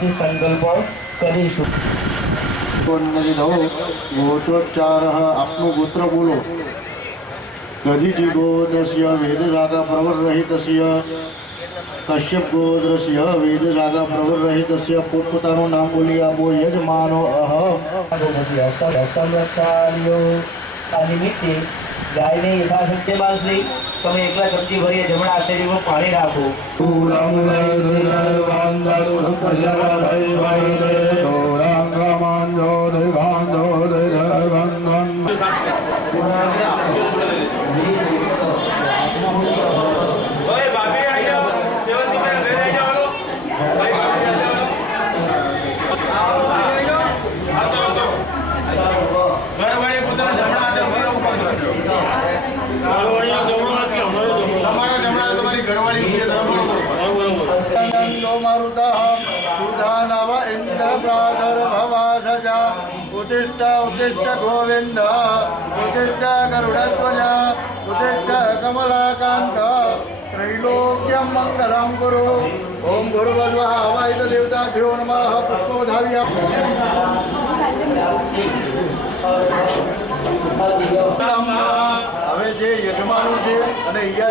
આજથી સંકલ્પ કરીશું। गोत्रोच्चार आपनु गोत्र बोलो। दधीचि गोत्रस्य वेदरागा प्रवर्रहितस्य कश्यप गोत्रस्य वेदरागा प्रवर्रहितस्य पोतपोतानुं नाम बोली आपो। यजमानो अहम। આ નિમિત્તે ગાયને યથાશક્તિ બાંધવી। તમે એકલા ચમચી ભરી જમણા હાથેમાં પાણી રાખો। उत्तिष्ठ उत्तिष्ठ गोविंद उत्तिष्ठ गरुड़ध्वज उत्तिष्ठ कमलाकांत त्रैलोक्यं मंगलम कुरु। ओम गुरुवद्वः आवाहित देवताभ्यो नमः। पुष्पोधाव्य હવે જે યજમાનો છે અને અહીંયા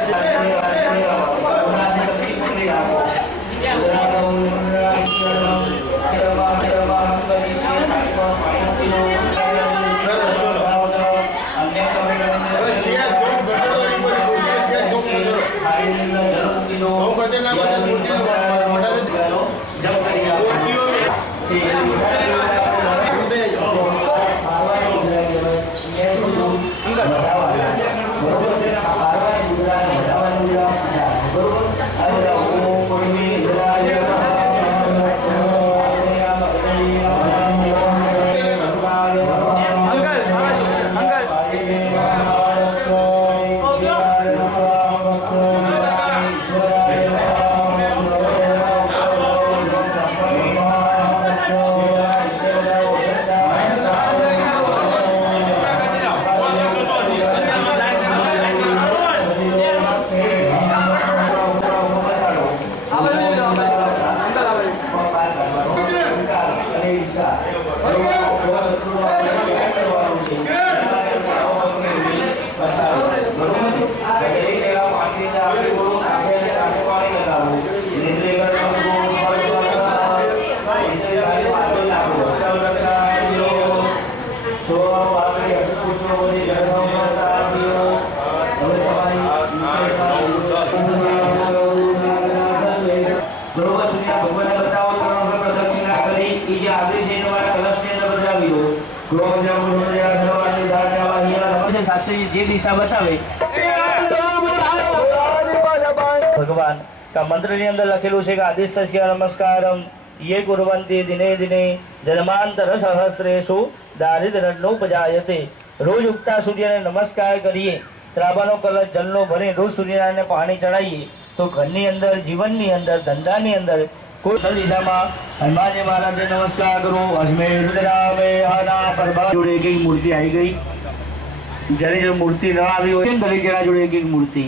જે દિશા બતાવે ભગવાન का मंत्र ની અંદર લખેલું છે કે આદિશ્ય નમસ્કારમ ये कुर्वन्ति दिने दिने जन्मांतर सहस्रेषु दारिद्र्योपजायते। रोज उगता सूर्यને નમસ્કાર કરીએ, ત્રાબાનો કલશ જલનો ભરી રોજ સૂર્યનારાયણને પાણી ચડાવીએ તો ઘરની અંદર, જીવનની અંદર, ધંધાની અંદર કોઈ દિશામાં હનુમાનજી મહારાજને નમસ્કાર કરો। અજમેર રુદ્રામે હના પરબા જોડે એક મૂર્તિ આવી ગઈ। જ્યારે જો મૂર્તિ ન આવી હોય દરેક જણા જોડે એક મૂર્તિ